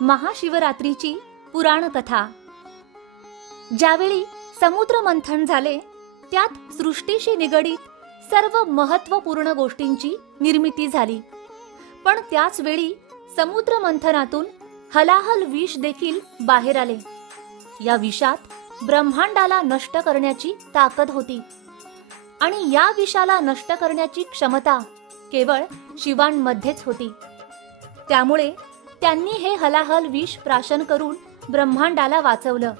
महाशिवरात्रीची पुराण कथा। ज्यावेळी समुद्र मंथन झाले त्यात सृष्टीशी निगडित सर्व महत्त्वपूर्ण गोष्टींची निर्मिती झाली, पण त्याच वेळी समुद्र मंथनातून हलाहल विष देखील बाहेर आले। या विषात ब्रह्मांडाला नष्ट करण्याची ताकद होती आणि या विषाला नष्ट करण्याची क्षमता केवळ शिवांमध्येच होती। त्यामुळे त्यांनी हे हलाहल विष प्राशन करून ब्रह्मांडाला वाचवलं,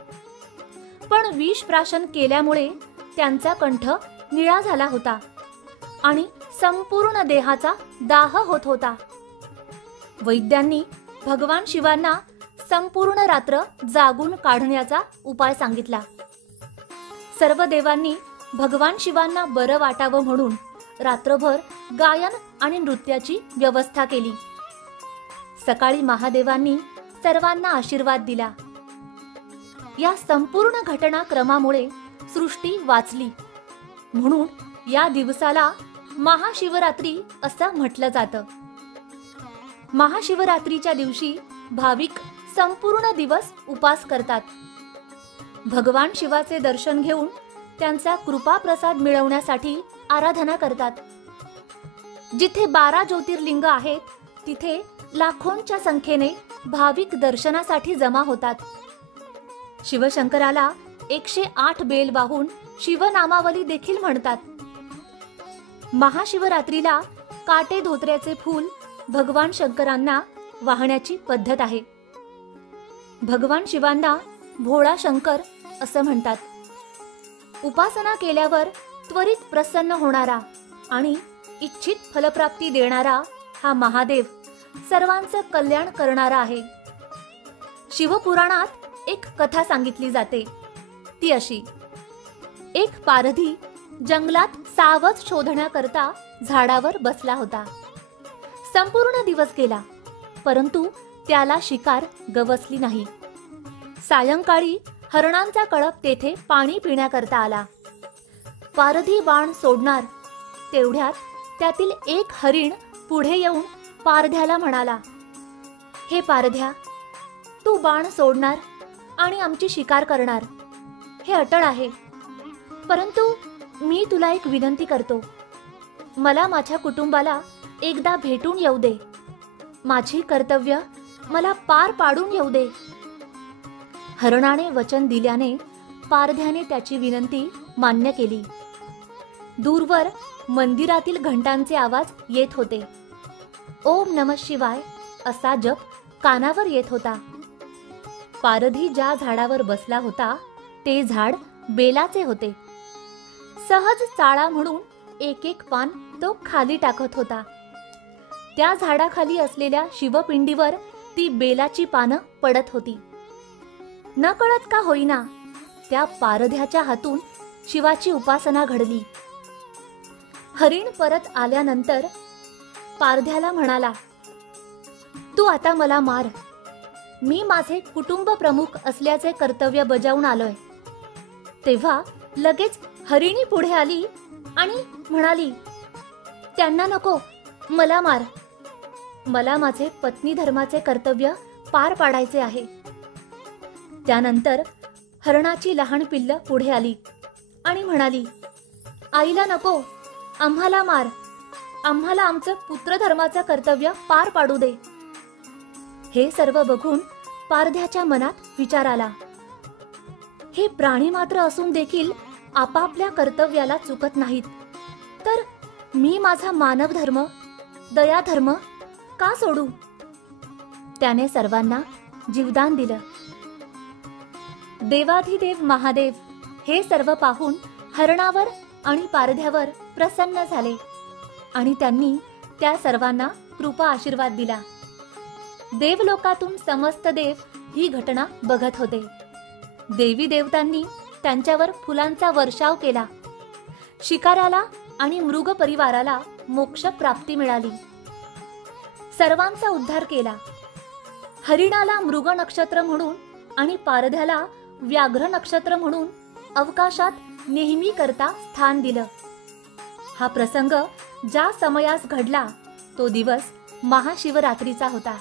पण विष प्राशन केल्यामुळे त्यांचा कंठ निळा झाला होता आणि संपूर्ण देहाचा दाह होत होता। वैद्यांनी भगवान शिवांना संपूर्ण रात्र जागून काढण्याचा उपाय सांगितला। सर्व देवांनी भगवान शिवांना बरं वाटावं म्हणून रात्रभर गायन आणि नृत्याची व्यवस्था केली। सकाळी महादेवांनी सर्वांना आशीर्वाद दिला। या संपूर्ण घटनाक्रमामुळे सृष्टी वाचली, म्हणून या दिवसाला महाशिवरात्री असं म्हटलं जातं। महाशिवरात्रीच्या दिवशी भाविक संपूर्ण दिवस उपास करतात। भगवान शिवाचे दर्शन घेऊन त्यांचा कृपा प्रसाद मिळवण्यासाठी आराधना करतात। जिथे 12 ज्योतिर्लिंग आहेत तिथे लाखोंच्या संख्येने भाविक दर्शनासाठी जमा होतात। शिवशंकराला 108 बेल वाहून शिवनामावली देखील म्हणतात। महाशिवरात्रीला काटे धोत्र्याचे फूल भगवान शंकरांना वाहण्याची पद्धत आहे। भगवान शिवांना भोळा शंकर असं म्हणतात। उपासना केल्यावर त्वरित प्रसन्न होणारा आणि इच्छित फलप्राप्ती देणारा हा महादेव सर्वांचं कल्याण करणारा आहे। शिवपुराणात एक कथा सांगितली जाते, ती अशी। एक पारधी जंगलात सावज शोधण्याकरता झाडावर बसला होता। संपूर्ण दिवस गेला, परंतु त्याला शिकार गवसली नाही। सायंकाळी हरणांचा कळप तेथे पाणी पिण्याकरता आला। पारधी बाण सोडणार तेवढ्यात त्यातील एक हरिण पुढे येऊन पारध्याला म्हणाला, हे पारध्या, तू बाण सोडणार आणि आमची शिकार करणार हे अटळ आहे, परंतु मी तुला एक विनंती करतो, मला माझ्या कुटुंबाला एकदा भेटून येऊ दे, माझी कर्तव्य मला पार पाडून येऊ दे। हरणाने वचन दिल्याने पारध्याने त्याची विनंती मान्य केली। दूरवर मंदिरातील घंटांचे आवाज येत होते। ओम नमः शिवाय असा जप कानावर येत होता। पारधी ज्या झाडावर बसला होता ते झाड बेलाचे होते। सहज चाळा म्हणून एक एक पान तो खाली टाकत होता। त्या झाडाखाली असलेल्या शिवपिंडीवर ती बेलाची पानं पडत होती। नकळत का होईना त्या पारध्याच्या हातून शिवाची उपासना घडली। हरिण परत आल्यानंतर पारध्याला म्हणाला, तू आता मला मार, मी माझे कुटुंब प्रमुख असल्याचे कर्तव्य बजावून आलोय। तेव्हा लगेच हरिणी पुढे आली आणि म्हणाली, त्यांना नको, मला मार, मला माझे पत्नी धर्माचे कर्तव्य पार पाडायचे आहे। त्यानंतर हरणाची लहान पिल्ल पुढे आली आणि म्हणाली, आईला नको, आम्हाला मार, आम्हाला आमचं पुत्रधर्माचं कर्तव्य पार पाडू दे। हे सर्व बघून पारध्याच्या मनात विचार आला, हे प्राणी मात्र असून देखील आपापल्या कर्तव्याला चुकत नाहीत, तर मी माझा मानव धर्म, दया धर्म का सोडू? त्याने सर्वांना जीवदान दिलं। देवाधिदेव महादेव हे सर्व पाहून हरणावर आणि पारध्यावर प्रसन्न झाले आणि त्यांनी त्या सर्वांना कृपा आशीर्वाद दिला। देवलोकातून समस्त देव ही घटना बघत होते। देवी देवतांनी त्यांच्यावर फुलांचा वर्षाव केला। शिकाऱ्याला आणि मृग परिवाराला मोक्ष प्राप्ती मिळाली। सर्वांचा उद्धार केला। हरिणाला मृग नक्षत्र म्हणून आणि पारध्याला व्याघ्र नक्षत्र म्हणून अवकाशात नेहमी करता स्थान दिलं। हा प्रसंग ज्या समयास घडला तो दिवस महाशिवरात्रीचा होता।